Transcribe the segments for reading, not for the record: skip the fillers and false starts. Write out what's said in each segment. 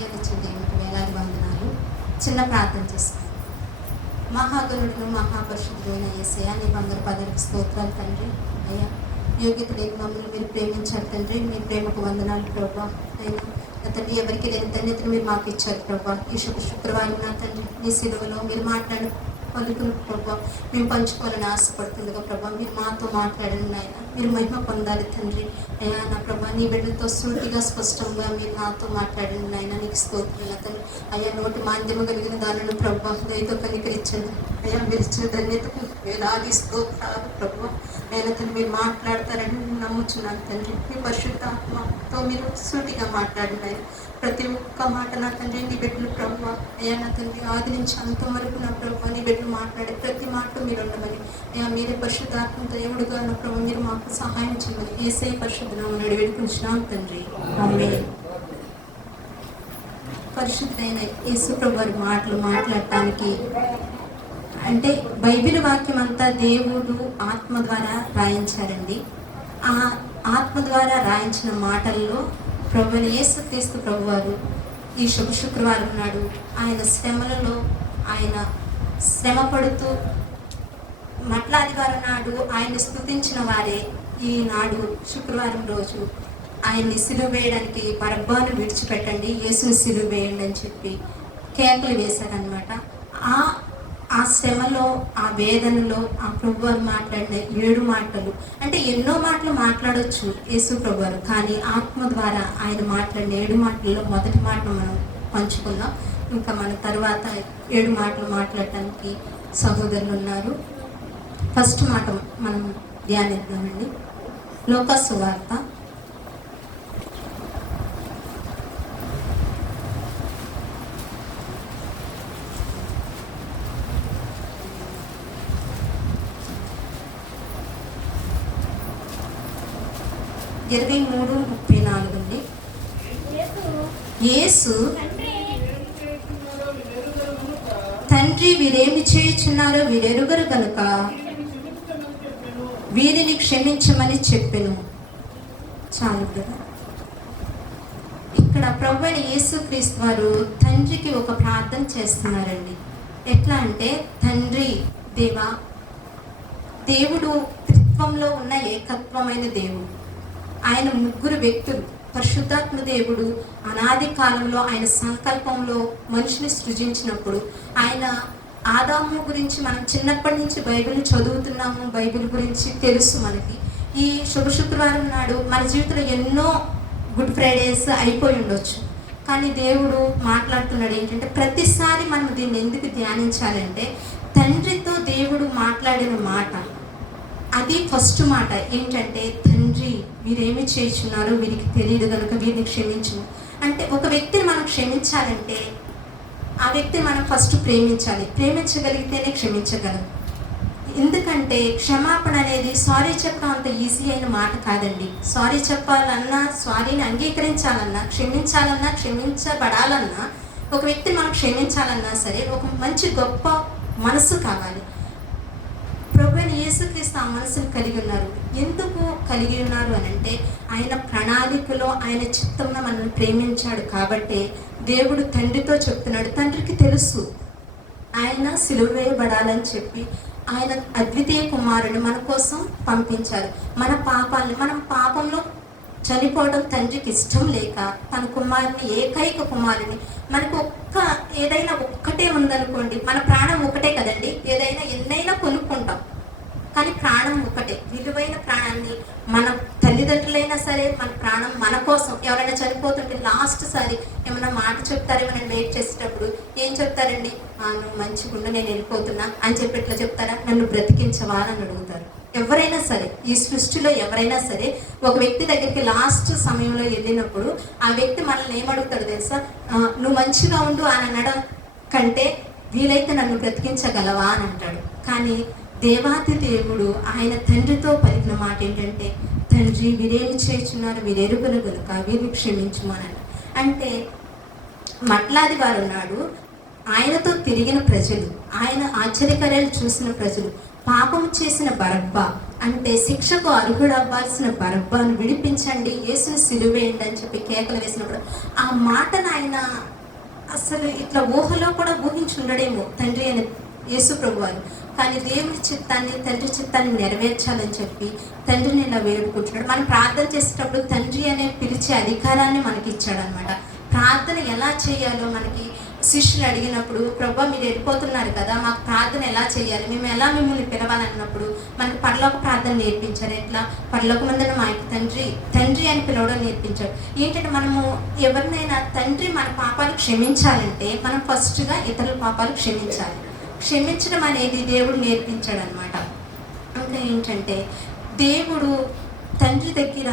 భాగ్యాలు ఇచ్చిన దేవునికి వేలాది వందనాలు. చిన్న ప్రార్థన చేస్తాను. మహాగణుడును మహాపరిశుద్ధుడైన యేసయ్య, నీ బంగారు పదవికి స్తోత్రాలు తండ్రి. అయ్యా, యోగ్యత లేని మమ్మల్ని మీరు ప్రేమించారు తండ్రి. మీ ప్రేమకు వందనాలు ప్రభా. అయినా నా తండ్రి, ఎవరికి లేని ధన్యతను మీరు మాకు ఇచ్చారు ప్రభా. ఈ శుక్రవారం నా తండ్రి, నీ సిలువలో మీరు మాట్లాడిన పలుకులు ప్రభా మేము పంచుకోవాలని ఆశపడుతుందిగా ప్రభా. మీరు మాతో మాట్లాడండి ఆయన, మీరు మహిమ పొందాలి తండ్రి. అయ్యా నా ప్రభా, నీ బిడ్డలతో సూటిగా స్పష్టంగా మీరు నాతో మాట్లాడండి ఆయన. నీకు స్తోత్రాలు తండ్రి. అయ్యా, నోటి మాంద్యము కలిగిన దానిని ప్రభా దయతో కనికరించండి. అయ్యా, మీరు ఇచ్చిన ధన్యతకు వేలాది స్తోత్రాలు ప్రభా. నేను తండ్రి, మీరు మాట్లాడతారని నమ్ముచున్నాను తండ్రి. మీ పరిశుద్ధాత్మతో మీరు సూటిగా మాట్లాడండి ఆయన. ప్రతి ఒక్క మాట నా తండ్రి, నీ బిడ్డలు ప్రభా. అయ్యా నా తండ్రి, ఆది నుంచి అంత వరకు నా ప్రభా నీ బిడ్డలు మాట్లాడే ప్రతి మాట మీరు ఉండమని, అయ్యా మీరే పరిశుద్ధాత్మ దేవుడుగా నా ప్రభు మీరు మాకు సహాయం చేయమని యేసయ్య పరిశుద్ధ నామమున వేడుకుంటున్నాం తండ్రి. ఆమేన్. పరిశుద్ధైన యేసు ప్రభు వారి మాటలు మాట్లాడటానికి అంటే బైబిల్ వాక్యం అంతా దేవుడు ఆత్మ ద్వారా రాయించారండి. ఆ ఆత్మ ద్వారా రాయించిన మాటల్లో ప్రభువైన యేసుక్రీస్తు ప్రభువారు ఈ శుక్రవారం నాడు ఆయన శ్రమలలో ఆయన శ్రమ పడుతూ మట్లాదివారం నాడు ఆయన స్తుతించిన వారే ఈనాడు శుక్రవారం రోజు ఆయన్ని సిలువ వేయడానికి బరబ్బాను విడిచిపెట్టండి, యేసుని సిలువ వేయండి అని చెప్పి కేకలు వేశారనమాట. ఆ శ్రమలో, ఆ వేదనలో ఆ ప్రభువారు మాట్లాడిన 7 మాటలు అంటే ఎన్నో మాటలు మాట్లాడవచ్చు యేసు ప్రభువారు, కానీ ఆత్మ ద్వారా ఆయన మాట్లాడిన 7 మాటల్లో మొదటి మాట మనం పంచుకుందాం. ఇంకా మన తర్వాత 7 మాటలు మాట్లాడటానికి సహోదరులు ఉన్నారు. ఫస్ట్ మాట మనం ధ్యానిద్దామండి. లోకా సువార్త 23:34 అండి. యేసు తండ్రి వీరేమి చేయుచున్నారో వీరెరుగరు కనుక వీరిని క్షమించమని చెప్పెను. చాలు కదా. ఇక్కడ ప్రభువైన యేసుక్రీస్తు వారు తండ్రికి ఒక ప్రార్థన చేస్తున్నారండి. ఎట్లా అంటే, తండ్రి దేవా, దేవుడు త్రిత్వంలో ఉన్న ఏకత్వమైన దేవుడు. ఆయన 3 వ్యక్తులు. పరిశుద్ధాత్మ దేవుడు అనాది కాలంలో ఆయన సంకల్పంలో మనిషిని సృజించినప్పుడు ఆయన ఆదాము గురించి మనం చిన్నప్పటి నుంచి బైబిల్ చదువుతున్నాము, బైబిల్ గురించి తెలుసు మనకి. ఈ శుక్రవారం నాడు మన జీవితంలో ఎన్నో గుడ్ ఫ్రైడేస్ అయిపోయి ఉండొచ్చు, కానీ దేవుడు మాట్లాడుతున్నాడు ఏంటంటే, ప్రతిసారి మనం దీన్ని ఎందుకు ధ్యానించాలంటే, తండ్రితో దేవుడు మాట్లాడిన మాట అది ఫస్ట్ మాట ఏంటంటే, తండ్రి వీరేమి చేయుచున్నారో వీరికి తెలియదు కనుక వీరిని క్షమించు. అంటే ఒక వ్యక్తిని మనం క్షమించాలంటే ఆ వ్యక్తిని మనం ఫస్ట్ ప్రేమించాలి. ప్రేమించగలిగితేనే క్షమించగలం. ఎందుకంటే క్షమాపణ అనేది సారీ చెప్పడం అంత ఈజీ అయిన మాట కాదండి. సారీ చెప్పాలన్నా, సారీని అంగీకరించాలన్నా, క్షమించాలన్నా, క్షమించబడాలన్నా, ఒక వ్యక్తిని మనం క్షమించాలన్నా సరే ఒక మంచి గొప్ప మనసు కావాలి. ప్రభువైన యేసుక్రీస్తు ఆ మనసును కలిగి ఉన్నారు. ఎందుకు కలిగి ఉన్నారు అని అంటే, ఆయన ప్రణాళికలో ఆయన చిత్తంలో మనల్ని ప్రేమించాడు కాబట్టి దేవుడు తండ్రితో చెప్తున్నాడు. తండ్రికి తెలుసు ఆయన సిలువ వేయబడాలని చెప్పి ఆయన అద్వితీయ కుమారుని మన కోసం పంపించారు. మన పాపాలని, మనం పాపంలో చనిపోవడం తండ్రికి ఇష్టం లేక తన కుమారుని, ఏకైక కుమారుని, మనకు ఏదైనా ఒక్కటే ఉందనుకోండి, మన ప్రాణం ఒకటే కదండి. ఏదైనా ఎన్నైనా కొనుక్కుంటాం, కానీ ప్రాణం ఒకటే. విలువైన ప్రాణాన్ని మన తల్లిదండ్రులైనా సరే మన ప్రాణం మన కోసం. ఎవరైనా చనిపోతుంటే లాస్ట్ సారి ఏమైనా మాట చెప్తారేమో, నేను వెయిట్ చేసేటప్పుడు ఏం చెప్తారండి, నువ్వు మంచిగా ఉండు నేను వెళ్ళిపోతున్నా అని చెప్పి ఇట్లా చెప్తారా, నన్ను బ్రతికించవా అని అడుగుతారు. ఎవరైనా సరే, ఈ సృష్టిలో ఎవరైనా సరే ఒక వ్యక్తి దగ్గరికి లాస్ట్ సమయంలో వెళ్ళినప్పుడు ఆ వ్యక్తి మనల్ని ఏమడుగుతాడు తెలుసా, నువ్వు మంచిగా ఉండు అని అనడం కంటే వీలైతే నన్ను బ్రతికించగలవా అని అంటాడు. కానీ దేవాతి దేవుడు ఆయన తండ్రితో పలికిన మాట ఏంటంటే, తండ్రి వీరేమి చేయుచున్నారు వీరెరుగరు గనుక వీరిని క్షమించుమని. అంటే మట్లాది వారు నాడు ఆయనతో తిరిగిన ప్రజలు, ఆయన ఆశ్చర్యకార్యాలు చూసిన ప్రజలు, పాపం చేసిన బరబ్బా, అంటే శిక్షకు అర్హుడవ్వాల్సిన బరబ్బాను విడిపించండి, యేసుని సిలువేయండి అని చెప్పి కేకలు వేసినప్పుడు ఆ మాటను ఆయన అసలు ఇట్లా ఊహలో కూడా ఊహించి ఉండడేమో తండ్రి అని యేసు ప్రభు వారు. కానీ దేవుడి చిత్తాన్ని, తండ్రి చిత్తాన్ని నెరవేర్చాలని చెప్పి తండ్రిని ఇలా వేడుకుంటున్నాడు. మనం ప్రార్థన చేసేటప్పుడు తండ్రి అనే పిలిచే అధికారాన్ని మనకి ఇచ్చాడు అనమాట. ప్రార్థన ఎలా చేయాలో మనకి శిష్యులు అడిగినప్పుడు, ప్రభా మీరు వెళ్ళిపోతున్నారు కదా, మాకు ప్రార్థన ఎలా చేయాలి, మేము ఎలా మిమ్మల్ని పిలవాలన్నప్పుడు మనకి పరలోక ప్రార్థన నేర్పించారు. ఎట్లా పరలోకమందున మా యొక్క తండ్రి, తండ్రి అని పిలవడం నేర్పించారు. ఏంటంటే మనము ఎవరినైనా తండ్రి మన పాపాలు క్షమించాలంటే మనం ఫస్ట్గా ఇతరుల పాపాలు క్షమించాలి. క్షమించడం అనేది దేవుడు నేర్పించాడు అనమాట. ఇంకా ఏంటంటే దేవుడు తండ్రి దగ్గర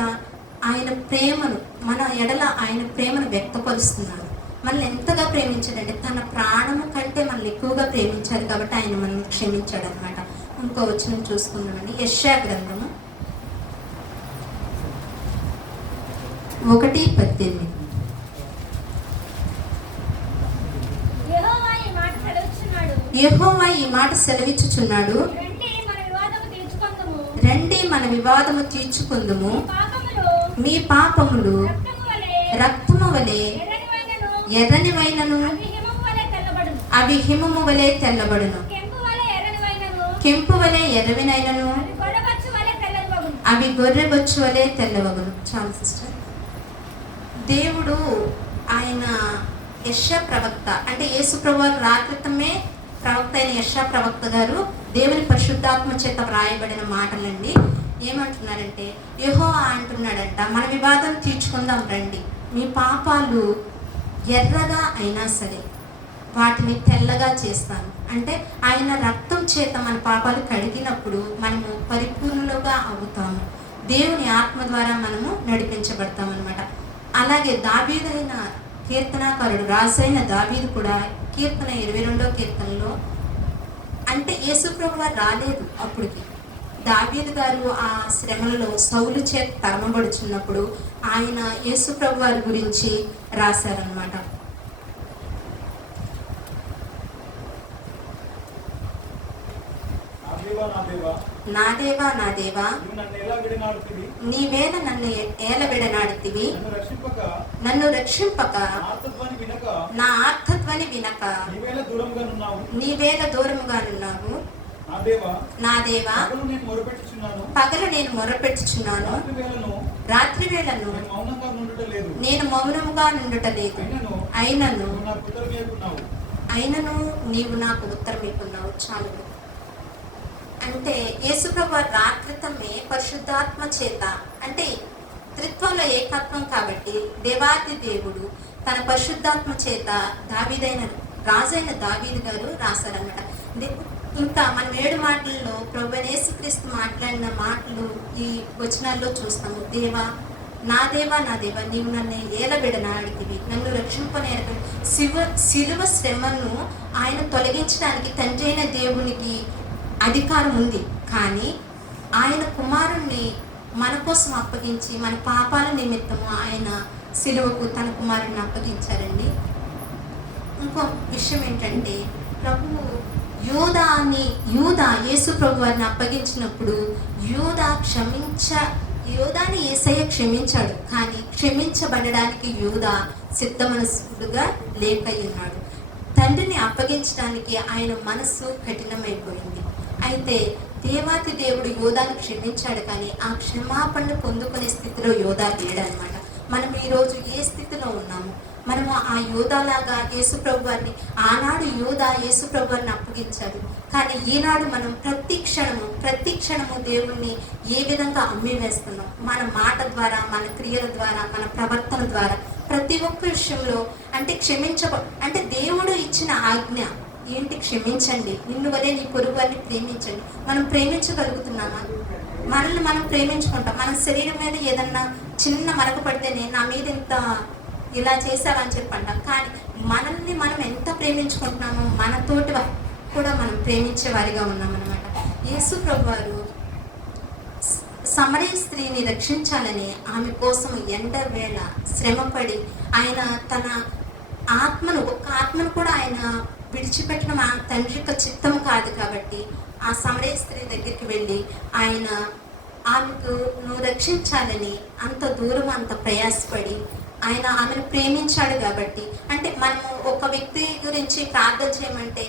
ఆయన ప్రేమను, మన ఎడల ఆయన ప్రేమను వ్యక్తపరుస్తున్నాడు. మనల్ని ఎంతగా ప్రేమించాడంటే తన ప్రాణము కంటే మనల్ని ఎక్కువగా ప్రేమించాడు కాబట్టి ఆయన మనల్ని క్షమించాడు అనమాట. ఇంకో వచనం చూసుకుందామండి. యెషయా గ్రంథము 1:18. యెహోవా ఈ మాట సెలవిచ్చుచున్నాడు, రండి మన వివాదము తీర్చుకుందుము, మీ పాపములు రక్తము వలె ఎర్రనివైనను అవి హిమము వలె తెల్లబడును, కెంపు వలె ఎర్రవినైనను అవి గొర్రెబొచ్చు వలె తెల్లవగును. చాలు సిస్టర్. దేవుడు ఆయన యెషయా ప్రవక్త అంటే యేసు ప్రభువు రాత్రితమే ప్రవక్త అయిన యెషయా ప్రవక్త గారు దేవుని పరిశుద్ధాత్మ చేత వ్రాయబడిన మాటలండి. ఏమంటున్నారంటే యెహోవా అంటున్నాడంట, మన వివాదం తీర్చుకుందాం రండి, మీ పాపాలు ఎర్రగా అయినా సరే వాటిని తెల్లగా చేస్తాను. అంటే ఆయన రక్తం చేత మన పాపాలు కడిగినప్పుడు మనము పరిపూర్ణులుగా అవుతాము, దేవుని ఆత్మ ద్వారా మనము నడిపించబడతాం అనమాట. అలాగే దావీదైన కీర్తనాకారుడు రాజైన దావీదు కూడా కీర్తన 22వ కీర్తనలో, అంటే యేసు ప్రభు వారు రాలేదు అప్పటికి, దావీదు గారు ఆ శ్రమలలో సౌలు చేత తరమబడుచున్నప్పుడు ఆయన యేసు ప్రభు వారి గురించి రాశారనమాట. నా దేవా నా దేవా నీవేళ నన్ను ఏల విడనాడితివి, నన్ను రక్షింపక నా ఆర్తధ్వని వినక నీవేళ దూరముగానున్నావు. నా దేవా పగలు నేను మొరపెట్టుచున్నాను, రాత్రి వేళను నేను మౌనముగా నుండుటలేదు, అయినను నీవు నాకు ఉత్తరం ఇవ్వకున్నావు. చాలు. అంటే యేసుప్రభు రాత్రితమే పరిశుద్ధాత్మ చేత, అంటే త్రిత్వంలో ఏకత్వం కాబట్టి దేవాది దేవుడు తన పరిశుద్ధాత్మ చేత రాజైన దావీదు గారు రాశారన్నమాట. ఇంకా మనం 7 మాటల్లో ప్రభువైన యేసుక్రీస్తు మాట్లాడిన మాటలు ఈ వచనాల్లో చూస్తాము. దేవా నా దేవా నీవు నన్ను ఏలబెడనాడితివి, నన్ను రక్షింపనేరక. శిలువ శ్రమను ఆయన తొలగించడానికి తండ్రి అయిన దేవునికి అధికారం ఉంది, కానీ ఆయన కుమారుణ్ణి మన కోసం అప్పగించి మన పాపాల నిమిత్తము ఆయన శిలువకు తన కుమారుణ్ణి అప్పగించారండి. ఇంకో విషయం ఏంటంటే ప్రభువు యూదా యేసు ప్రభు వారిని అప్పగించినప్పుడు యూదాని యేసయ్య క్షమించాడు, కానీ క్షమించబడడానికి యూదా సిద్ధ మనస్సుడుగా లేకయ్యున్నాడు. తండ్రిని అప్పగించడానికి ఆయన మనస్సు కఠినమైపోయింది. అయితే దేవాతి దేవుడు యోధాను క్షమించాడు, కానీ ఆ క్షమాపణను పొందుకునే స్థితిలో యోధా లేడనమాట. మనం ఈరోజు ఏ స్థితిలో ఉన్నాము? మనము ఆ యోధాలాగా యేసుప్రభు వారిని, ఆనాడు యోధా యేసుప్రభు వారిని అప్పగించాడు, కానీ ఈనాడు మనం ప్రతి క్షణము దేవుణ్ణి ఏ విధంగా అమ్మివేస్తున్నాం? మన మాట ద్వారా, మన క్రియల ద్వారా, మన ప్రవర్తన ద్వారా ప్రతి ఒక్క విషయంలో. అంటే అంటే దేవుడు ఇచ్చిన ఆజ్ఞ ఏంటి? క్షమించండి, నిన్ను వలె నీ పొరుగు వారిని ప్రేమించండి. మనం ప్రేమించగలుగుతున్నామా? మనల్ని మనం ప్రేమించుకుంటాం. మన శరీరం మీద ఏదన్నా చిన్న మరక పడితేనే నా మీద ఇంత ఇలా చేశావని చెప్పంటాం, కానీ మనల్ని మనం ఎంత ప్రేమించుకుంటున్నామో మనతోటి కూడా మనం ప్రేమించే వారిగా ఉన్నామన్నమాట. యేసు ప్రభు వారు సమరయ స్త్రీని రక్షించాలని ఆమె కోసం ఎండవేళ శ్రమపడి ఆయన తన ఒక్క ఆత్మను కూడా ఆయన విడిచిపెట్టడం ఆ తండ్రి యొక్క చిత్తము కాదు కాబట్టి ఆ సమరయ స్త్రీ దగ్గరికి వెళ్ళి ఆయన ఆమెకు నువ్వు రక్షించాలని అంత దూరం అంత ప్రయాసపడి ఆయన ఆమెను ప్రేమించాడు కాబట్టి, అంటే మనము ఒక వ్యక్తి గురించి ప్రార్థన చేయమంటే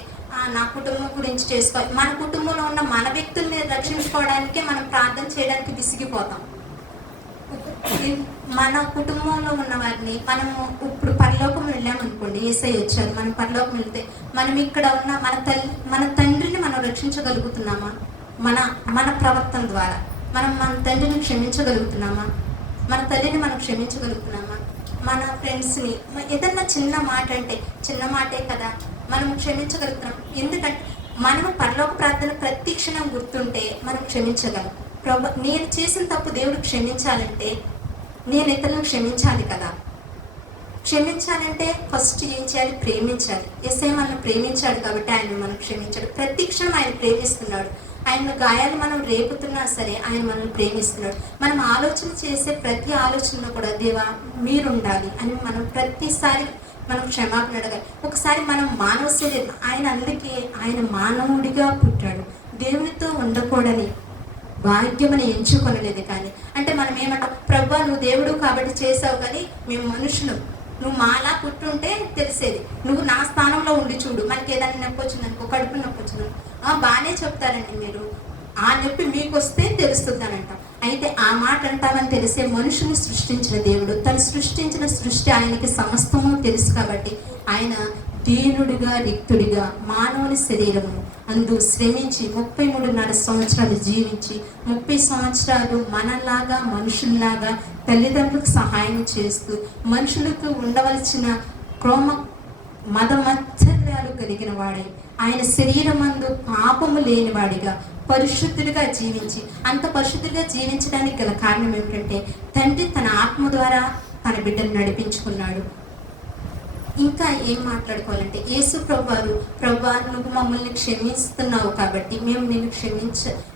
నా కుటుంబం గురించి చేసుకోవాలి, మన కుటుంబంలో ఉన్న మన వ్యక్తుల్ని రక్షించుకోవడానికే మనం ప్రార్థన చేయడానికి విసిగిపోతాం. మన కుటుంబంలో ఉన్న వారిని మనము ఇప్పుడు పరలోకం వెళ్ళామనుకోండి, యేసయ్య వచ్చారు, మనం పరలోకం వెళ్తే మనం ఇక్కడ ఉన్న మన తండ్రిని మనం రక్షించగలుగుతున్నామా? మన ప్రవర్తన ద్వారా మనం మన తండ్రిని క్షమించగలుగుతున్నామా? మన తల్లిని మనం క్షమించగలుగుతున్నామా? మన ఫ్రెండ్స్ని ఏదన్నా చిన్న మాట అంటే చిన్న మాటే కదా మనం క్షమించగలుగుతున్నాం. ఎందుకంటే మనము పరలోక ప్రార్థన ప్రతి క్షణం గుర్తుంటే మనం క్షమించగలం. నేను చేసిన తప్పు దేవుడు క్షమించాలంటే నేను ఇతరులను క్షమించాలి కదా. క్షమించాలంటే ఫస్ట్ ఏం చేయాలి? ప్రేమించాలి. యేసయ్య మనల్ని ప్రేమించాడు కాబట్టి ఆయన మనం క్షమించాడు. ప్రతి క్షణం ఆయన ప్రేమిస్తున్నాడు. ఆయన గాయాలు మనం రేపుతున్నా సరే ఆయన మనల్ని ప్రేమిస్తున్నాడు. మనం ఆలోచన చేసే ప్రతి ఆలోచనలో కూడా దేవా మీరుండాలి అని మనం ప్రతిసారి మనం క్షమాపణ అడగాలి. ఒకసారి మనం మానవ శరీరం, ఆయన అందుకే ఆయన మానవుడిగా పుట్టాడు. దేవునితో ఉండకూడని భాగ్యమని ఎంచుకొనలేదు. కానీ అంటే మనం ఏమంటాం, ప్రభువా నువ్వు దేవుడు కాబట్టి చేసావు, కానీ మేము మనుషులు, నువ్వు మాలా పుట్టుంటే తెలిసేది, నువ్వు నా స్థానంలో ఉండి చూడు, మనకి ఏదైనా నొప్పి వచ్చిందనుకో, కడుపు నొప్పి వచ్చిందనుకో, బాగానే చెప్తారండి మీరు, ఆ నొప్పి మీకు వస్తే తెలుస్తుంది అని అంటాం. అయితే ఆ మాట అంటామని తెలిసే మనుషుని సృష్టించిన దేవుడు, తను సృష్టించిన సృష్టి ఆయనకి సమస్తము తెలుసు కాబట్టి ఆయన దీనుడిగా రిక్తుడిగా మానవుని శరీరము అందు శ్రమించి 33.5 సంవత్సరాలు జీవించి 30 సంవత్సరాలు మనలాగా మనుషుల్లాగా తల్లిదండ్రులకు సహాయం చేస్తూ మనుషులకు ఉండవలసిన మదమత్సర్యాలు కలిగిన వాడై ఆయన శరీరమందు పాపము లేనివాడిగా పరిశుద్ధుడిగా జీవించి, అంత పరిశుద్ధుడిగా జీవించడానికి గల కారణం ఏమిటంటే తండ్రి తన ఆత్మ ద్వారా తన బిడ్డను నడిపించుకున్నాడు. ఇంకా ఏం మాట్లాడుకోవాలంటే యేసు ప్రభువారు, ప్రభువా నువ్వు మమ్మల్ని క్షమిస్తున్నావు కాబట్టి మేము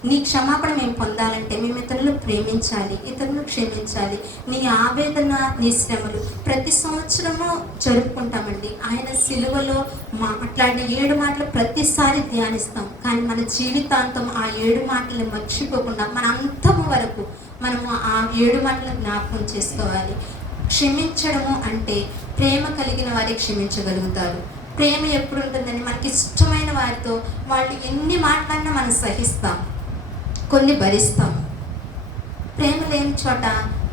నీ క్షమాపణ మేము పొందాలంటే మేము ఇతరులను ప్రేమించాలి, ఇతరులను క్షమించాలి. నీ ఆవేదన, నీ శ్రమలు ప్రతి సంవత్సరము జరుపుకుంటామండి. ఆయన సిలువలో మాట్లాడిన 7 మాటలు ప్రతిసారి ధ్యానిస్తాం, కానీ మన జీవితాంతం ఆ 7 మాటలను మర్చిపోకుండా మన అంతము వరకు మనము ఆ 7 మాటలను జ్ఞాపకం చేసుకోవాలి. క్షమించడము అంటే ప్రేమ కలిగిన వారే క్షమించగలుగుతారు. ప్రేమ ఎప్పుడు ఉంటుందని, మనకి ఇష్టమైన వారితో వాళ్ళు ఎన్ని మాట్లాడినా మనం సహిస్తాం, కొన్ని భరిస్తాం. ప్రేమ లేని చోట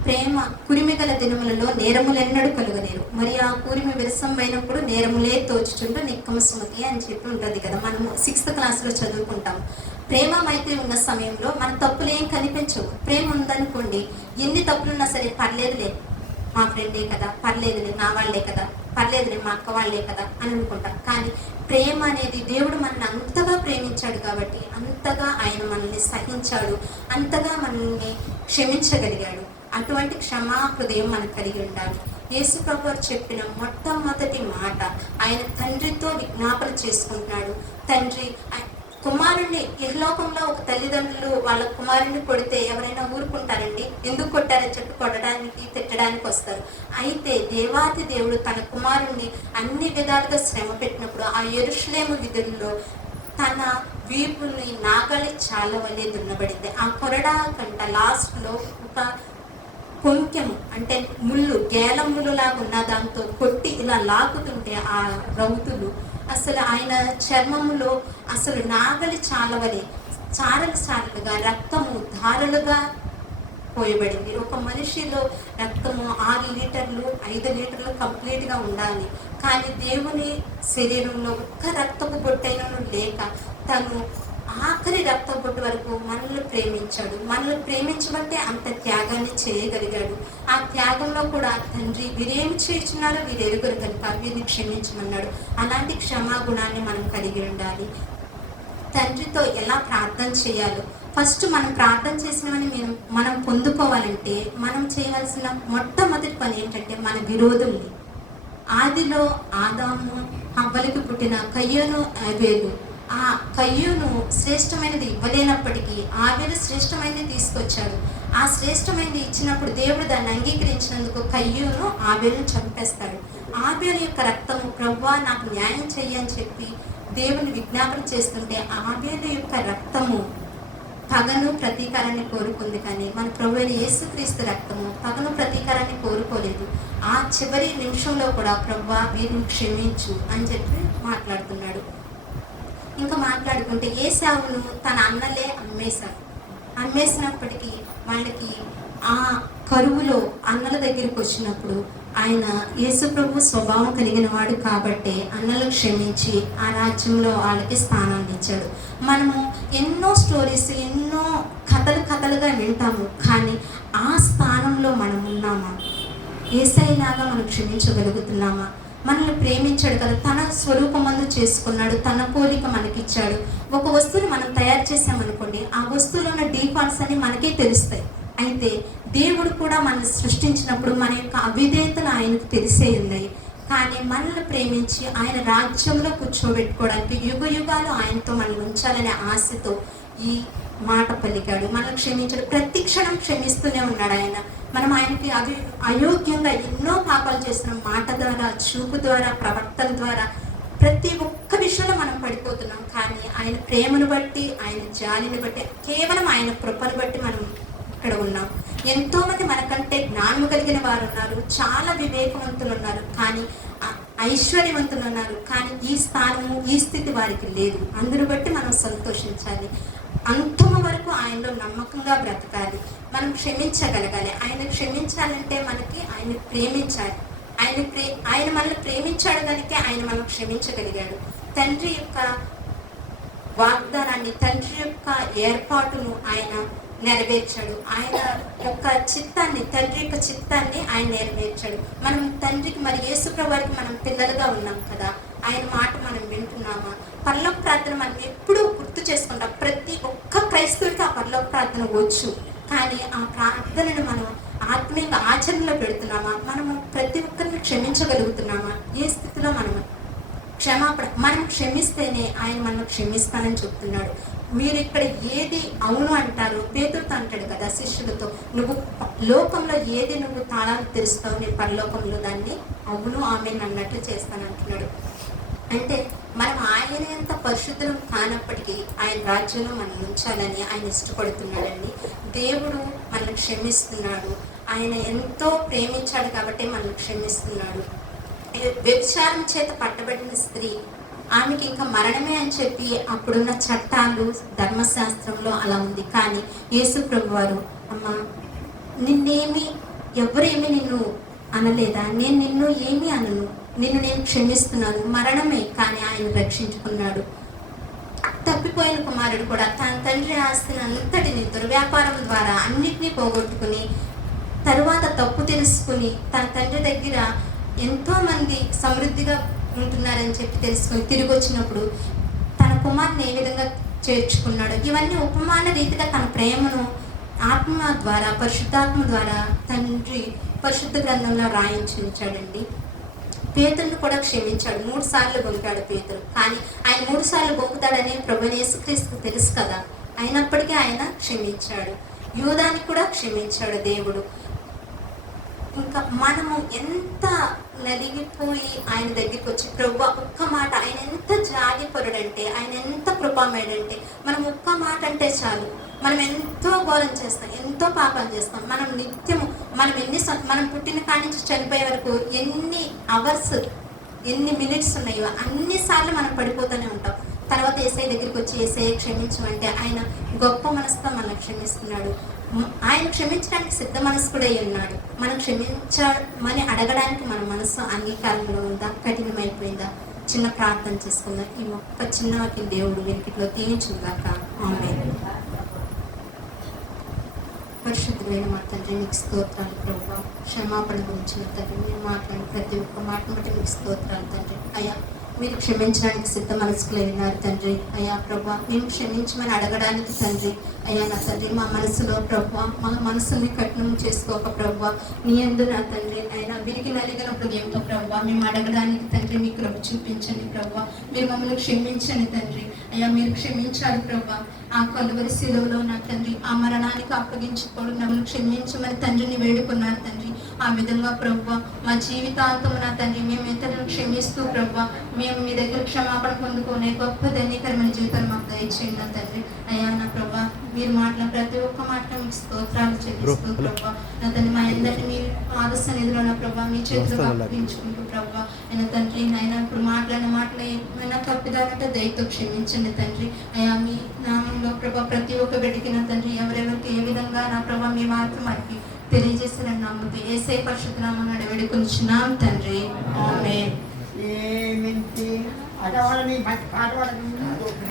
ప్రేమ కురిమి గల దినములలో నేరములెన్నడూ కలుగనేరు, మరి ఆ కురిమి విరసమైనప్పుడు నేరములే తోచుచుంటూ నిక్కమసుమతి అని చెప్పి ఉంటుంది కదా, మనము 6th క్లాస్లో చదువుకుంటాం. ప్రేమ మైత్రి ఉన్న సమయంలో మన తప్పులు ఏం కనిపించవు. ప్రేమ ఉందనుకోండి, ఎన్ని తప్పులున్నా సరే పర్లేదులే, మా ఫ్రెండే కదా, పర్లేదులే నా వాళ్ళే కదా, పర్లేదులే మా అక్క వాళ్ళే కదా అని అనుకుంటాం. కానీ ప్రేమ అనేది దేవుడు మనల్ని అంతగా ప్రేమించాడు కాబట్టి అంతగా ఆయన మనల్ని సహించాడు, అంతగా మనల్ని క్షమించగలిగాడు. అటువంటి క్షమా హృదయం మనకు కలిగి ఉండాలి. యేసు ప్రభువు చెప్పిన మొట్టమొదటి మాట, ఆయన తండ్రితో విజ్ఞాపన చేసుకుంటున్నాడు. తండ్రి కుమారుణ్ణి, ఇహలోకంలో ఒక తల్లిదండ్రులు వాళ్ళ కుమారుణ్ణి కొడితే ఎవరైనా ఊరుకుంటారండి? ఎందుకు కొట్టారని చెప్పి కొట్టడానికి తిట్టడానికి వస్తారు. అయితే దేవాతి దేవుడు తన కుమారుణ్ణి అన్ని విధాలుగా శ్రమ పెట్టినప్పుడు ఆ యెరూషలేము వీధుల్లో తన వీపుని నాగలి చాలా వలె దున్నబడింది. ఆ కొరడా కంట లాస్ట్లో ఒక కొంచెము అంటే ముళ్ళు, గేలములు లాగా ఉన్న దాంతో కొట్టి ఇలా లాగుతుంటే ఆ రౌతులు అసలు ఆయన చర్మములో అసలు నాగలి చాలవలే చారలుగా రక్తము ధారలుగా పోయబడింది. ఒక మనిషిలో రక్తము 6 లీటర్లు 5 లీటర్లు కంప్లీట్గా ఉండాలి, కానీ దేవుని శరీరంలో ఒక్క రక్తపు బొట్టైనను లేక తను ఆఖరి రక్త బొట్టు వరకు మనల్ని ప్రేమించాడు. మనల్ని ప్రేమించబట్టే అంత త్యాగాన్ని చేయగలిగాడు. ఆ త్యాగంలో కూడా తండ్రి వీరేమి చేస్తున్నారో వీరు ఎరుగరు కనుక వీరిని క్షమించమన్నాడు. అలాంటి క్షమాగుణాన్ని మనం కలిగి ఉండాలి. తండ్రితో ఎలా ప్రార్థన చేయాలో, ఫస్ట్ మనం ప్రార్థన చేసినవని మనం పొందుకోవాలంటే మనం చేయవలసిన మొట్టమొదటి పని ఏంటంటే మన విరోధుల్ని, ఆదిలో ఆదాము హవ్వలకు పుట్టిన కయ్యోను ఆబేలు, ఆ కయ్యూను శ్రేష్టమైనది ఇవ్వలేనప్పటికీ ఆబేలు శ్రేష్టమైనది తీసుకొచ్చాడు. ఆ శ్రేష్టమైనది ఇచ్చినప్పుడు దేవుడు దాన్ని అంగీకరించినందుకు కయ్యూను ఆబేలును చంపేస్తాడు. ఆబేలు యొక్క రక్తము ప్రభువా నాకు న్యాయం చెయ్యని చెప్పి దేవుని విజ్ఞాపన చేస్తుంటే ఆబేలు యొక్క రక్తము పగను ప్రతీకారాన్ని కోరుకుంది, కానీ మన ప్రభువైన యేసుక్రీస్తు రక్తము పగను ప్రతీకారాన్ని కోరుకోలేదు. ఆ చివరి నిమిషంలో కూడా ప్రభువా వీరిని క్షమించు అని చెప్పి మాట్లాడుతున్నాడు. ఇంకా మాట్లాడుకుంటే ఏశావును తన అన్నలే అమ్మేసినప్పటికీ వాళ్ళకి ఆ కరువులో అన్నల దగ్గరికి వచ్చినప్పుడు ఆయన యేసు ప్రభు స్వభావం కలిగిన వాడు కాబట్టి అన్నలు క్షమించి ఆ రాజ్యంలో వాళ్ళకి స్థానాన్ని ఇచ్చాడు. మనము ఎన్నో స్టోరీస్, ఎన్నో కథలుగా వింటాము, కానీ ఆ స్థానంలో మనం ఉన్నామా? యేసయ్యలాగా మనం క్షమించగలుగుతున్నామా? మనల్ని ప్రేమించాడు కదా, తన స్వరూపమందు చేసుకున్నాడు, తన పోలిక మనకిచ్చాడు. ఒక వస్తువుని మనం తయారు చేసామనుకోండి, ఆ వస్తువులో ఉన్న డీఫాల్ట్స్ అని మనకే తెలుస్తాయి. అయితే దేవుడు కూడా మనల్ని సృష్టించినప్పుడు మన యొక్క అవిధేయతలు ఆయనకు తెలిసే ఉన్నాయి, కానీ మనల్ని ప్రేమించి ఆయన రాజ్యంలో కూర్చోబెట్టుకోవడానికి యుగ యుగాలు ఆయనతో మనల్ని ఉంచాలనే ఆశతో ఈ మాట పలికాడు. మనం క్షమించాడు, ప్రతి క్షణం క్షమిస్తూనే ఉన్నాడు ఆయన. మనం ఆయనకి అయోగ్యంగా ఎన్నో పాపాలు చేస్తున్నాం, మాట ద్వారా, చూపు ద్వారా, ప్రవర్తన ద్వారా, ప్రతి ఒక్క విషయంలో మనం పడిపోతున్నాం. కానీ ఆయన ప్రేమను బట్టి, ఆయన జాలిని బట్టి, కేవలం ఆయన కృపను బట్టి మనం ఇక్కడ ఉన్నాం. ఎంతోమంది మనకంటే జ్ఞానం కలిగిన వారు ఉన్నారు, చాలా వివేకవంతులు ఉన్నారు, కానీ ఐశ్వర్యవంతులు ఉన్నారు, కానీ ఈ స్థానము, ఈ స్థితి వారికి లేదు. అందును బట్టి మనం సంతోషించాలి. అంతము వరకు ఆయనలో నమ్మకంగా బ్రతకాలి. మనం క్షమించగలగాలి. ఆయన క్షమించాలంటే మనకి ఆయన ప్రేమించాలి. ఆయన మనల్ని ప్రేమించాడు కనుక ఆయన మనం క్షమించగలిగాడు. తండ్రి యొక్క వాగ్దానాన్ని, తండ్రి యొక్క ఏర్పాటును ఆయన నెరవేర్చాడు. ఆయన యొక్క చిత్తాన్ని, తండ్రి యొక్క చిత్తాన్ని ఆయన నెరవేర్చాడు. మనం తండ్రికి, మరి యేసుప్రభువు వారికి మనం పిల్లలుగా ఉన్నాం కదా, ఆయన మాట మనం వింటున్నామా? పరలోక ప్రార్థన మనం ఎప్పుడూ గుర్తు చేసుకుంటాం. ప్రతి ఒక్క క్రైస్తవుడికి ఆ పరలోక ప్రార్థన వచ్చు, కానీ ఆ ప్రార్థనను మనం ఆత్మీయంగా ఆచరణలో పెడుతున్నామా? మనము ప్రతి ఒక్కరిని క్షమించగలుగుతున్నామా? ఏ స్థితిలో మనం క్షమిస్తేనే ఆయన మనం క్షమిస్తానని చెప్తున్నాడు. మీరు ఇక్కడ ఏది అవును అంటారు, పేతురుతో అంటాడు కదా శిష్యులతో, నువ్వు లోకంలో ఏది నువ్వు తాళాలు తెరుస్తావు, నేను పరలోకంలో దాన్ని అవును ఆమె అన్నట్లు చేస్తానంటున్నాడు. అంటే మనం ఆయన ఎంత పరిశుద్ధం కానప్పటికీ ఆయన రాజ్యంలో మనం ఉంచాలని ఆయన ఇష్టపడుతున్నాడండి. దేవుడు మనల్ని క్షమిస్తున్నాడు. ఆయన ఎంతో ప్రేమించాడు కాబట్టి మనల్ని క్షమిస్తున్నాడు. వ్యభిచారం చేత పట్టబడిన స్త్రీ, ఆమెకి ఇంకా మరణమే అని చెప్పి అప్పుడున్న చట్టాలు, ధర్మశాస్త్రంలో అలా ఉంది. కానీ యేసు ప్రభు వారు, అమ్మా నిన్నేమి, ఎవరేమి నిన్ను అనలేదా? నేను నిన్ను ఏమీ అనను, నిన్ను నేను క్షమిస్తున్నాను. మరణమే, కానీ ఆయన రక్షించుకున్నాడు. తప్పిపోయిన కుమారుడు కూడా తన తండ్రి ఆస్తిని అంతటిని దుర్వ్యాపారం ద్వారా అన్నిటినీ పోగొట్టుకుని, తరువాత తప్పు తెలుసుకుని, తన తండ్రి దగ్గర ఎంతోమంది సమృద్ధిగా ఉంటున్నారని చెప్పి తెలుసుకొని తిరిగి వచ్చినప్పుడు తన కుమార్ని ఏ విధంగా చేర్చుకున్నాడు, ఇవన్నీ ఉపమాన రీతిగా తన ప్రేమను ఆత్మ ద్వారా, పరిశుద్ధాత్మ ద్వారా తండ్రి పరిశుద్ధ గ్రంథంలో రాయించాడండి. పేతురును కూడా క్షమించాడు. 3 సార్లు బొంకాడు పేతురు, కానీ ఆయన 3 సార్లు బొంకుతాడని ప్రభువైన యేసుక్రీస్తుకు తెలుసు కదా, అయినప్పటికీ ఆయన క్షమించాడు. యూదాని కూడా క్షమించాడు దేవుడు. ఇంకా మనము ఎంత నలిగిపోయి ఆయన దగ్గరికి వచ్చి, ప్రభువా ఒక్క మాట, ఆయన ఎంత జాలిపరుడంటే, ఆయన ఎంత కృపామయుడంటే, మనం ఒక్క మాట అంటే చాలు, మనం ఎంతో ఘోరం చేస్తాం, ఎంతో పాపాలు చేస్తాం. మనం నిత్యము మనం పుట్టిన కాడి నుంచి చనిపోయే వరకు ఎన్ని అవర్స్, ఎన్ని మినిట్స్ ఉన్నాయో అన్నిసార్లు మనం పడిపోతూనే ఉంటాం. తర్వాత యేసయ్య దగ్గరికి వచ్చి యేసయ్య క్షమించమంటే ఆయన గొప్ప మనసుతో మనం క్షమిస్తున్నాడు. ఆయన క్షమించడానికి సిద్ధ మనస్కుడై ఉన్నాడు. మనం క్షమించమని అడగడానికి మన మనసు అంగీకారంలో ఉందా, కఠినమైపోయిందా? చిన్న ప్రార్థన చేసుకుందాం. ఈ ఒక్క చిన్న వాక్యం దేవుడు వెనుకట్లో తీయించుగాక. ఆమేన్. పరిశుద్ధమైన మా తండ్రి, నీకు స్తోత్రాలు ప్రభువా. క్షమాపణ గురించి తండ్రి నేను మాట్లాడిన ప్రతి ఒక్క మాటను బట్టి నీకు స్తోత్రాలు తండ్రి. అయ్యా మీరు క్షమించడానికి సిద్ధ మనసుకులు అయినారు తండ్రి. అయ్యా ప్రభా మేము క్షమించమని అడగడానికి తండ్రి. అయ్యా నా తండ్రి, మా మనసులో ప్రభా, మా మనసుని కఠినం చేసుకోక ప్రభా, నీ యందు నా తండ్రి అయినా విరిగి నలిగిన హృదయంతో ప్రభా మేము అడగడానికి తండ్రి మీ కృప చూపించండి ప్రభా. మీరు మమ్మల్ని క్షమించండి తండ్రి. అయ్యా మీరు క్షమించాలి ప్రభా. ఆ కలువరి శిలువలో నా తండ్రి ఆ మరణానికి అప్పగించుకోవడం మమ్మల్ని క్షమించమని తండ్రిని వేడుకున్నారు తండ్రి. ఆ విధంగా ప్రభు మా జీవితాంతం నా తండ్రి మేము ఇతరులను క్షమిస్తూ ప్రభు మేము మీ దగ్గర క్షమాపణ పొందుకునే గొప్ప ధన్యకరమైన జీవితాన్ని మాకు దయచేయండి నా తండ్రి. అయ్యా నా ప్రభు మీరు మాట్లాడిన ప్రతి ఒక్క మాట మీకు స్తోత్రాలు చెల్లిస్తూ ప్రభు నా తండ్రి మా అందరినీ మీ పాద సన్నిధిలో నా ప్రభు మీ చేతులు అప్పగించుకుంటూ ప్రభు అయిన తండ్రి నాయన ఇప్పుడు మాట్లాడిన మాటలు ఏమైనా తప్పిదాలంటే దయతో క్షమించండి తండ్రి. అయ్యా మీ నామంలో ప్రభా ప్రతి ఒక్క బిడ్డకి నా తండ్రి ఎవరెవరికి ఏ విధంగా నా ప్రభా మీ మార్గం మనకి తెలియజేస్తారని నమ్ముతూ యేసే పరిశుద్ధ నామమున వేడుకొనుచున్నాం తండ్రి. ఆమేన్. ఏమిటి అడవాలని పాట పాడడం